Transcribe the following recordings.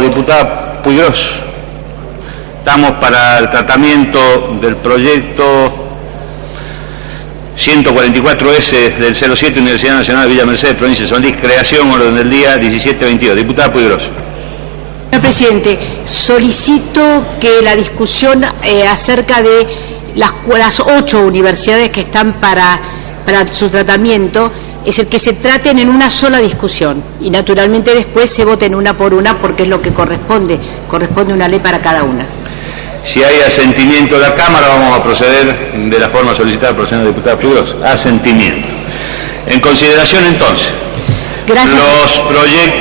diputada Puigros. Estamos para el tratamiento del proyecto 144S del 07, Universidad Nacional de Villa Mercedes, provincia de San Luis, creación, orden del día 1722. Diputada Puigros. Señor presidente, solicito que la discusión acerca de las 8 universidades que están para su tratamiento es el que se traten en una sola discusión y naturalmente después se voten una por una porque es lo que corresponde una ley para cada una. Si hay asentimiento de la Cámara, vamos a proceder de la forma solicitada por la señora diputada Puigros. Asentimiento. En consideración entonces, gracias.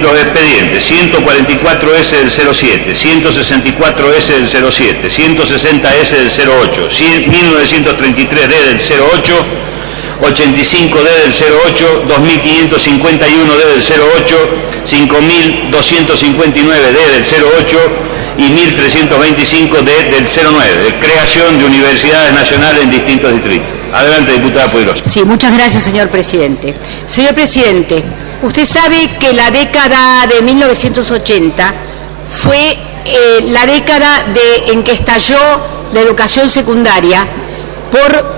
Los expedientes 144S del 07, 164S del 07, 160S del 08, 1933D del 08, 85D del 08, 2551D del 08, 5259D del 08 y 1325D del 09, de creación de universidades nacionales en distintos distritos. Adelante, diputada Puigros. Sí, muchas gracias, señor presidente. Señor presidente, usted sabe que la década de 1980 fue la década en que estalló la educación secundaria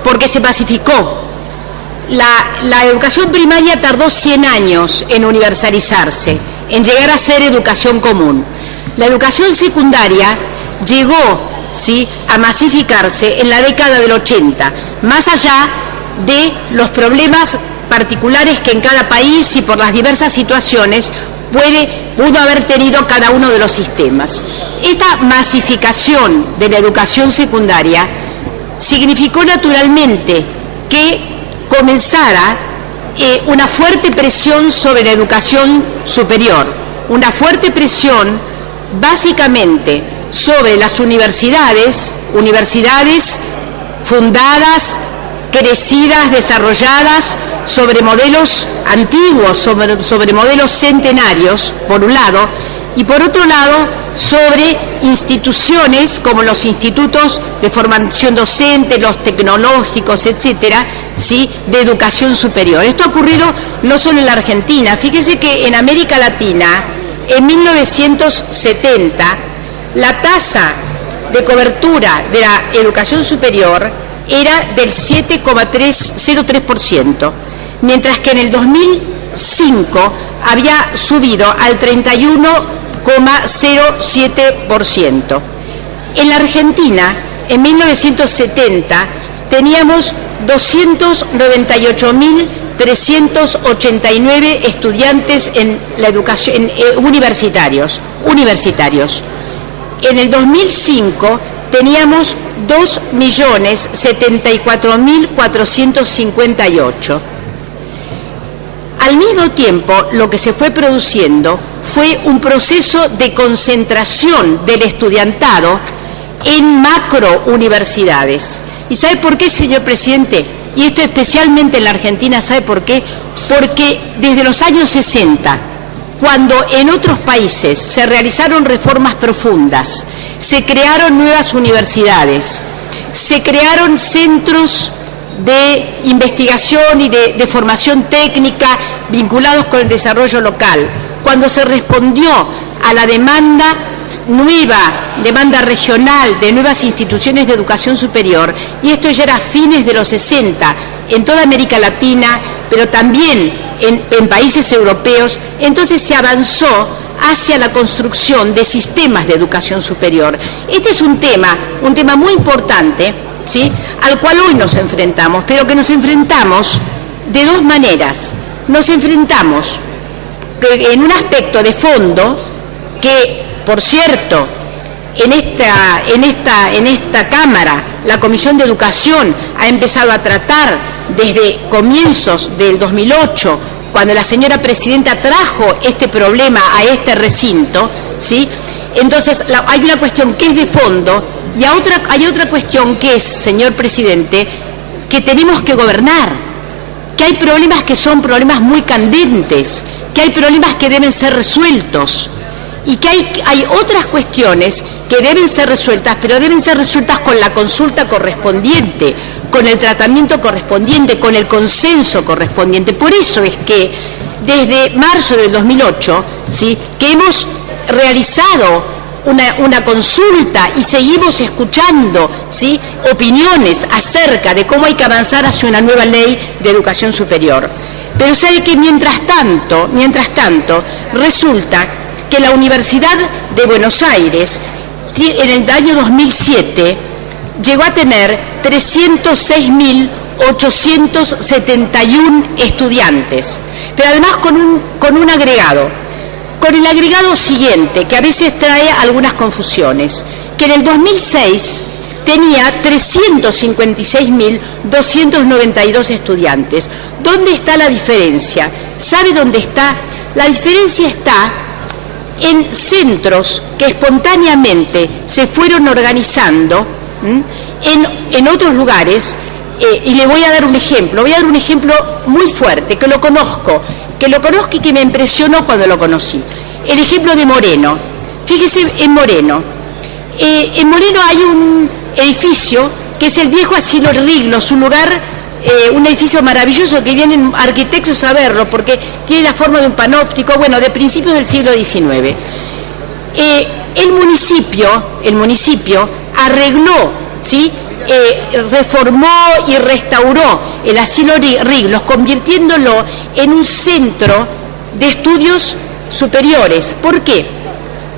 porque se masificó. La educación primaria tardó 100 años en universalizarse, en llegar a ser educación común. La educación secundaria llegó, ¿sí?, a masificarse en la década del 80, más allá de los problemas particulares que en cada país y por las diversas situaciones pudo haber tenido cada uno de los sistemas. Esta masificación de la educación secundaria significó naturalmente que comenzara una fuerte presión sobre la educación superior, una fuerte presión básicamente sobre las universidades fundadas, crecidas, desarrolladas sobre modelos antiguos, sobre modelos centenarios, por un lado, y por otro lado, sobre instituciones como los institutos de formación docente, los tecnológicos, etcétera, ¿sí?, de educación superior. Esto ha ocurrido no solo en la Argentina. Fíjese que en América Latina, en 1970, la tasa de cobertura de la educación superior era del 7,03%, mientras que en el 2005 había subido al 31,07%. En la Argentina, en 1970, teníamos 298.389 estudiantes en la educación universitarios. En el 2005 teníamos 2.074.458. Al mismo tiempo, lo que se fue produciendo fue un proceso de concentración del estudiantado en macrouniversidades. ¿Y sabe por qué, señor presidente? Y esto especialmente en la Argentina, ¿sabe por qué? Porque desde los años 60, cuando en otros países se realizaron reformas profundas, se crearon nuevas universidades, se crearon centros de investigación y de formación técnica vinculados con el desarrollo local, cuando se respondió a la demanda regional de nuevas instituciones de educación superior, y esto ya era a fines de los 60 en toda América Latina, pero también en países europeos, entonces se avanzó hacia la construcción de sistemas de educación superior. Este es un tema muy importante, ¿sí?, al cual hoy nos enfrentamos, pero que nos enfrentamos de dos maneras. Nos enfrentamos en un aspecto de fondo que, por cierto, en esta Cámara, la Comisión de Educación ha empezado a tratar desde comienzos del 2008, cuando la señora presidenta trajo este problema a este recinto, ¿sí? Entonces hay una cuestión que es de fondo y hay otra cuestión que es, señor presidente, que tenemos que gobernar, que hay problemas que son problemas muy candentes, que hay problemas que deben ser resueltos y que hay otras cuestiones que deben ser resueltas, pero deben ser resueltas con la consulta correspondiente, con el tratamiento correspondiente, con el consenso correspondiente. Por eso es que desde marzo del 2008, ¿sí?, que hemos realizado una consulta y seguimos escuchando, ¿sí?, opiniones acerca de cómo hay que avanzar hacia una nueva ley de educación superior. Pero sabe que mientras tanto, resulta que la Universidad de Buenos Aires, en el año 2007, llegó a tener 306.871 estudiantes, pero además con un agregado. Con el agregado siguiente, que a veces trae algunas confusiones, que en el 2006 tenía 356.292 estudiantes. ¿Dónde está la diferencia? ¿Sabe dónde está? La diferencia está en centros que espontáneamente se fueron organizando en otros lugares, y le voy a dar un ejemplo. Voy a dar un ejemplo muy fuerte, que lo conozco y que me impresionó cuando lo conocí. El ejemplo de Moreno. Fíjese en Moreno. En Moreno hay un edificio que es el viejo Asilo Riglos, un lugar, un edificio maravilloso que vienen arquitectos a verlo porque tiene la forma de un panóptico, bueno, de principios del siglo XIX. El municipio arregló, ¿sí?, reformó y restauró el Asilo Riglos, convirtiéndolo en un centro de estudios superiores. ¿Por qué?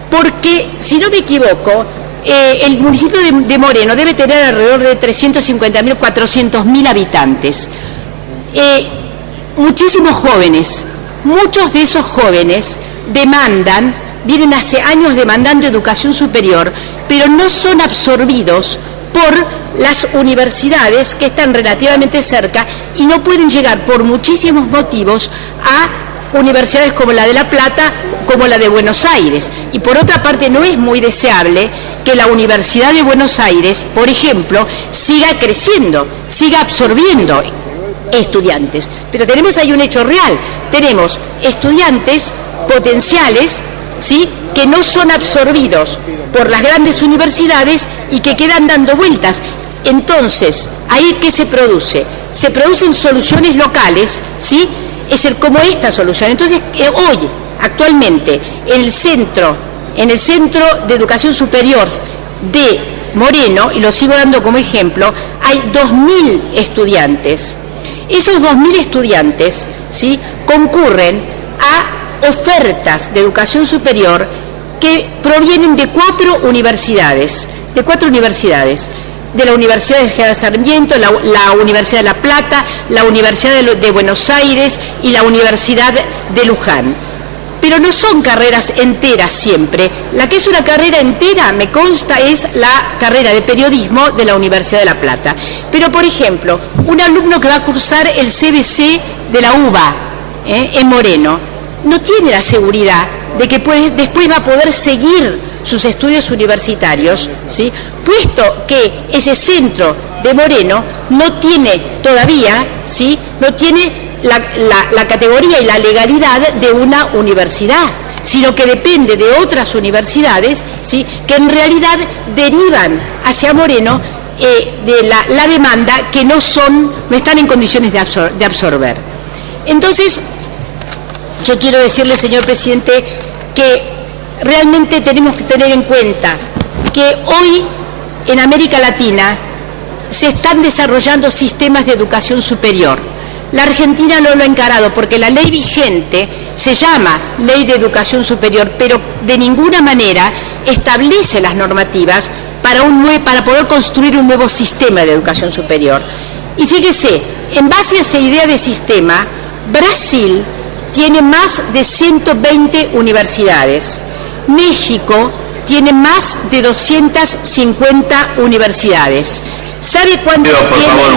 Porque, si no me equivoco, el municipio de Moreno debe tener alrededor de 350.000, 400.000 habitantes. Muchísimos jóvenes, muchos de esos jóvenes vienen hace años demandando educación superior, pero no son absorbidos por las universidades que están relativamente cerca y no pueden llegar por muchísimos motivos a universidades como la de La Plata, como la de Buenos Aires. Y por otra parte, no es muy deseable que la Universidad de Buenos Aires, por ejemplo, siga creciendo, siga absorbiendo estudiantes. Pero tenemos ahí un hecho real, tenemos estudiantes potenciales, ¿sí?, que no son absorbidos por las grandes universidades y que quedan dando vueltas. Entonces, ¿ahí qué se produce? Se producen soluciones locales, ¿sí?, es como esta solución. Entonces, hoy, actualmente, en el Centro de Educación Superior de Moreno, y lo sigo dando como ejemplo, hay 2.000 estudiantes. Esos 2.000 estudiantes, ¿sí?, concurren a ofertas de educación superior que provienen de 4 universidades, de la Universidad de General Sarmiento, la Universidad de La Plata, la Universidad de Buenos Aires y la Universidad de Luján. Pero no son carreras enteras siempre. La que es una carrera entera, me consta, es la carrera de periodismo de la Universidad de La Plata. Pero, por ejemplo, un alumno que va a cursar el CBC de la UBA, en Moreno, no tiene la seguridad de que después va a poder seguir sus estudios universitarios, ¿sí?, puesto que ese centro de Moreno no tiene todavía, ¿sí?, no tiene la categoría y la legalidad de una universidad, sino que depende de otras universidades, ¿sí?, que en realidad derivan hacia Moreno de la demanda que no están en condiciones de absorber. Entonces, yo quiero decirle, señor presidente, que realmente tenemos que tener en cuenta que hoy en América Latina se están desarrollando sistemas de educación superior. La Argentina no lo ha encarado porque la ley vigente se llama Ley de Educación Superior, pero de ninguna manera establece las normativas para poder construir un nuevo sistema de educación superior. Y fíjese, en base a esa idea de sistema, Brasil tiene más de 120 universidades. México tiene más de 250 universidades. ¿Sabe cuánto por tiene? Favor,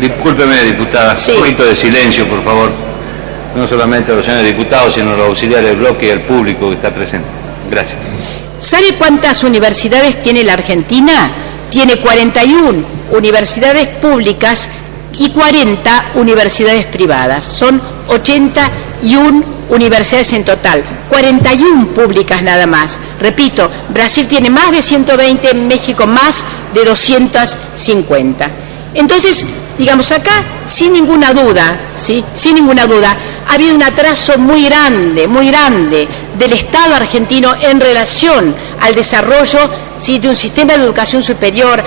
discúlpeme, diputada, Sí. Un poquito de silencio, por favor. No solamente a los señores diputados, sino a los auxiliares del bloque y al público que está presente. Gracias. ¿Sabe cuántas universidades tiene la Argentina? Tiene 41 universidades públicas y 40 universidades privadas. Son 81 universidades en total, 41 públicas nada más. Repito, Brasil tiene más de 120, México más de 250. Entonces, digamos, acá, sin ninguna duda, ¿sí?, sin ninguna duda, ha habido un atraso muy grande del Estado argentino en relación al desarrollo, ¿sí?, de un sistema de educación superior,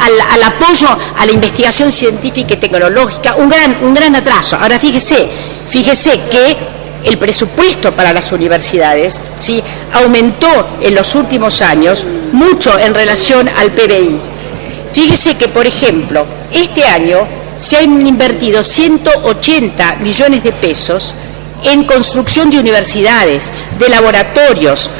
al apoyo a la investigación científica y tecnológica, un gran atraso. Ahora fíjese que el presupuesto para las universidades, ¿sí?, aumentó en los últimos años mucho en relación al PBI. Fíjese que, por ejemplo, este año se han invertido 180 millones de pesos en construcción de universidades, de laboratorios.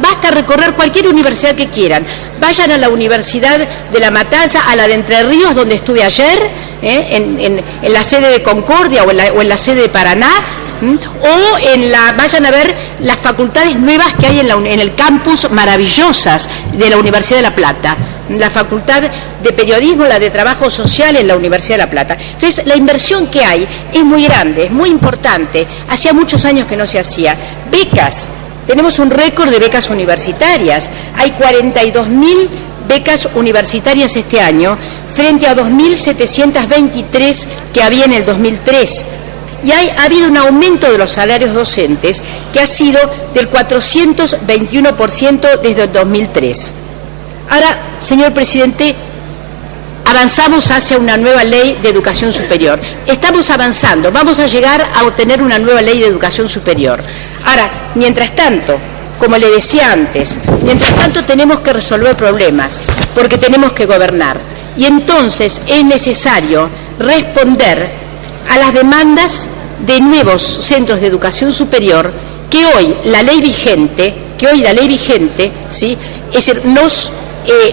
Basta recorrer cualquier universidad que quieran. Vayan a la Universidad de La Matanza, a la de Entre Ríos, donde estuve ayer, en la sede de Concordia o en la sede de Paraná, vayan a ver las facultades nuevas que hay en el campus maravillosas de la Universidad de La Plata, la Facultad de Periodismo, la de Trabajo Social en la Universidad de La Plata. Entonces, la inversión que hay es muy grande, es muy importante. Hacía muchos años que no se hacía. Becas. Tenemos un récord de becas universitarias. Hay 42.000 becas universitarias este año, frente a 2.723 que había en el 2003. Y ha habido un aumento de los salarios docentes que ha sido del 421% desde el 2003. Ahora, señor presidente, avanzamos hacia una nueva ley de educación superior. Estamos avanzando, vamos a llegar a obtener una nueva ley de educación superior. Ahora, mientras tanto, como le decía antes, mientras tanto tenemos que resolver problemas, porque tenemos que gobernar. Y entonces es necesario responder a las demandas de nuevos centros de educación superior que hoy la ley vigente, ¿sí?, es decir,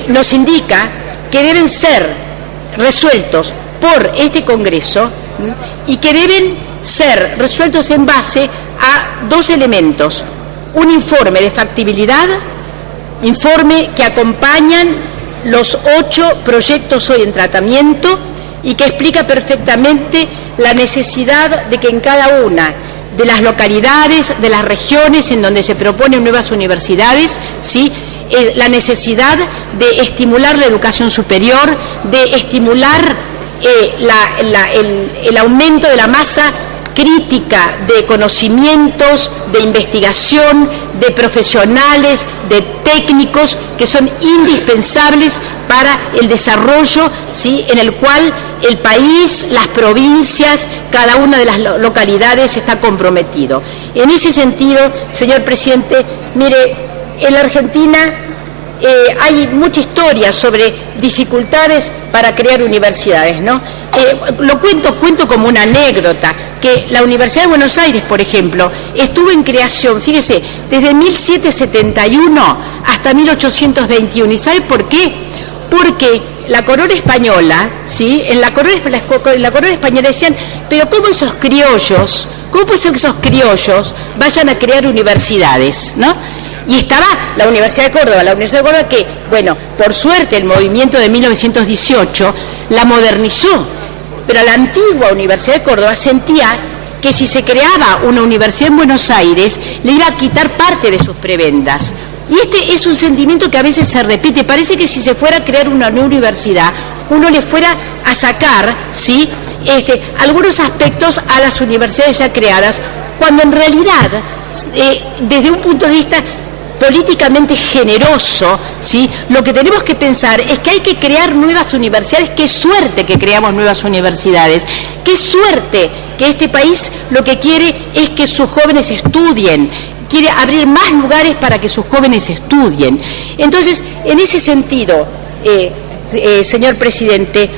nos indica que deben ser resueltos por este Congreso y que deben ser resueltos en base a dos elementos: un informe de factibilidad, informe que acompañan los 8 proyectos hoy en tratamiento y que explica perfectamente la necesidad de que en cada una de las localidades, de las regiones en donde se proponen nuevas universidades, ¿sí?, la necesidad de estimular la educación superior, de estimular el aumento de la masa crítica de conocimientos, de investigación, de profesionales, de técnicos que son indispensables para el desarrollo, ¿sí?, en el cual el país, las provincias, cada una de las localidades está comprometido. En ese sentido, señor presidente, mire, en la Argentina hay mucha historia sobre dificultades para crear universidades, ¿no? Lo cuento como una anécdota, que la Universidad de Buenos Aires, por ejemplo, estuvo en creación, fíjese, desde 1771 hasta 1821. ¿Y sabe por qué? Porque la corona española, ¿sí?, en la corona española decían, pero ¿cómo esos criollos, cómo puede ser que esos criollos vayan a crear universidades, ¿no? Y estaba la Universidad de Córdoba, que, bueno, por suerte el movimiento de 1918 la modernizó, pero la antigua Universidad de Córdoba sentía que si se creaba una universidad en Buenos Aires, le iba a quitar parte de sus prebendas. Y este es un sentimiento que a veces se repite. Parece que si se fuera a crear una nueva universidad, uno le fuera a sacar, ¿sí?, algunos aspectos a las universidades ya creadas, cuando en realidad, desde un punto de vista políticamente generoso, ¿sí?, lo que tenemos que pensar es que hay que crear nuevas universidades. Qué suerte que creamos nuevas universidades, qué suerte que este país lo que quiere es que sus jóvenes estudien, quiere abrir más lugares para que sus jóvenes estudien. Entonces, en ese sentido, señor presidente,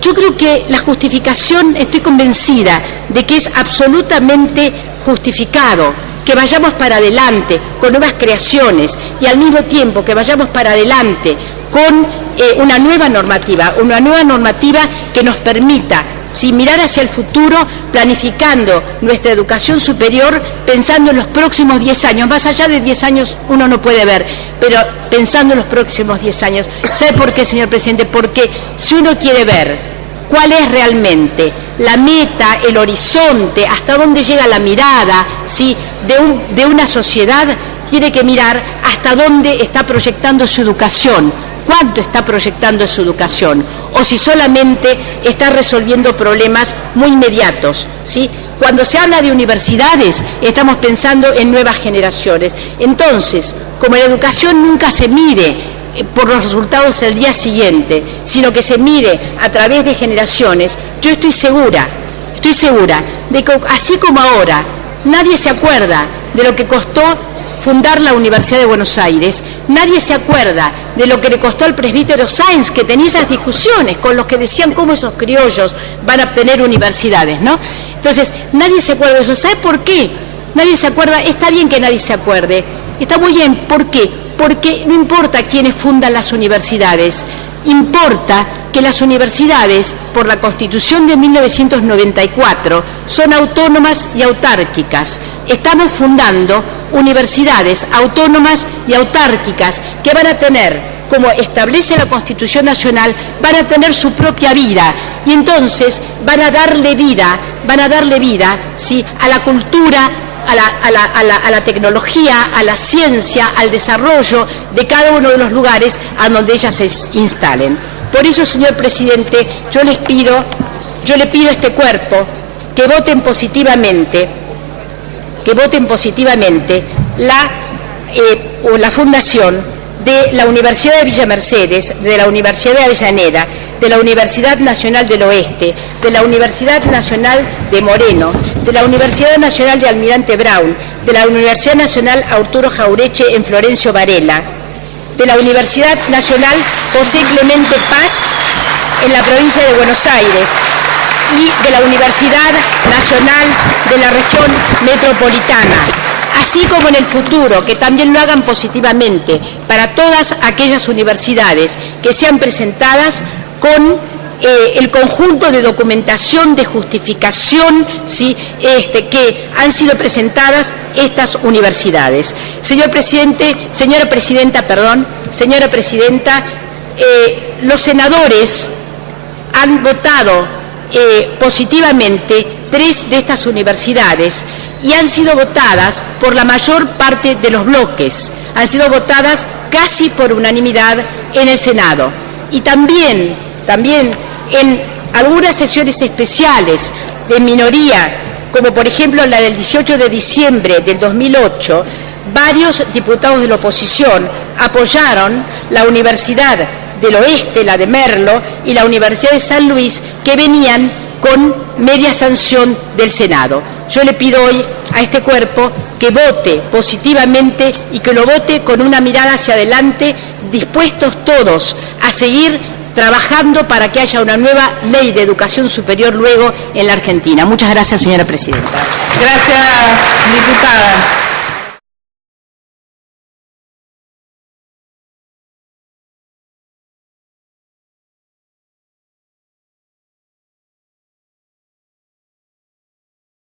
yo creo que la justificación, estoy convencida de que es absolutamente justificado que vayamos para adelante con nuevas creaciones y al mismo tiempo que vayamos para adelante con una nueva normativa que nos permita, ¿sí?, mirar hacia el futuro, planificando nuestra educación superior, pensando en los próximos 10 años. Más allá de 10 años uno no puede ver, pero pensando en los próximos 10 años. ¿Sabe por qué, señor presidente? Porque si uno quiere ver cuál es realmente la meta, el horizonte, hasta dónde llega la mirada, ¿sí?, de una sociedad, tiene que mirar hasta dónde está proyectando su educación, cuánto está proyectando en su educación, o si solamente está resolviendo problemas muy inmediatos, ¿sí? Cuando se habla de universidades, estamos pensando en nuevas generaciones. Entonces, como la educación nunca se mide por los resultados del día siguiente, sino que se mide a través de generaciones, yo estoy segura de que así como ahora nadie se acuerda de lo que costó fundar la Universidad de Buenos Aires, nadie se acuerda de lo que le costó al presbítero Sáenz, que tenía esas discusiones con los que decían cómo esos criollos van a tener universidades, ¿no? Entonces, nadie se acuerda de eso. ¿Sabe por qué? Nadie se acuerda. Está bien que nadie se acuerde. Está muy bien. ¿Por qué? Porque no importa quiénes fundan las universidades. Importa que las universidades, por la Constitución de 1994, son autónomas y autárquicas. Estamos fundando universidades autónomas y autárquicas que van a tener, como establece la Constitución Nacional, van a tener su propia vida y entonces van a darle vida, ¿sí?, a la cultura, a la tecnología, a la ciencia, al desarrollo de cada uno de los lugares a donde ellas se instalen. Por eso, señor presidente, yo le pido a este cuerpo que voten positivamente la fundación de la Universidad de Villa Mercedes, de la Universidad de Avellaneda, de la Universidad Nacional del Oeste, de la Universidad Nacional de Moreno, de la Universidad Nacional de Almirante Brown, de la Universidad Nacional Arturo Jaureche en Florencio Varela, de la Universidad Nacional José Clemente Paz en la provincia de Buenos Aires y de la Universidad Nacional de la Región Metropolitana, así como en el futuro, que también lo hagan positivamente para todas aquellas universidades que sean presentadas con el conjunto de documentación, de justificación, ¿sí?, que han sido presentadas estas universidades. Señora Presidenta, los senadores han votado positivamente 3 de estas universidades y han sido votadas por la mayor parte de los bloques, han sido votadas casi por unanimidad en el Senado. Y también en algunas sesiones especiales de minoría, como por ejemplo la del 18 de diciembre del 2008, varios diputados de la oposición apoyaron la Universidad del Oeste, la de Merlo, y la Universidad de San Luis, que venían con media sanción del Senado. Yo le pido hoy a este cuerpo que vote positivamente y que lo vote con una mirada hacia adelante, dispuestos todos a seguir trabajando para que haya una nueva ley de educación superior luego en la Argentina. Muchas gracias, señora presidenta. Gracias, diputada.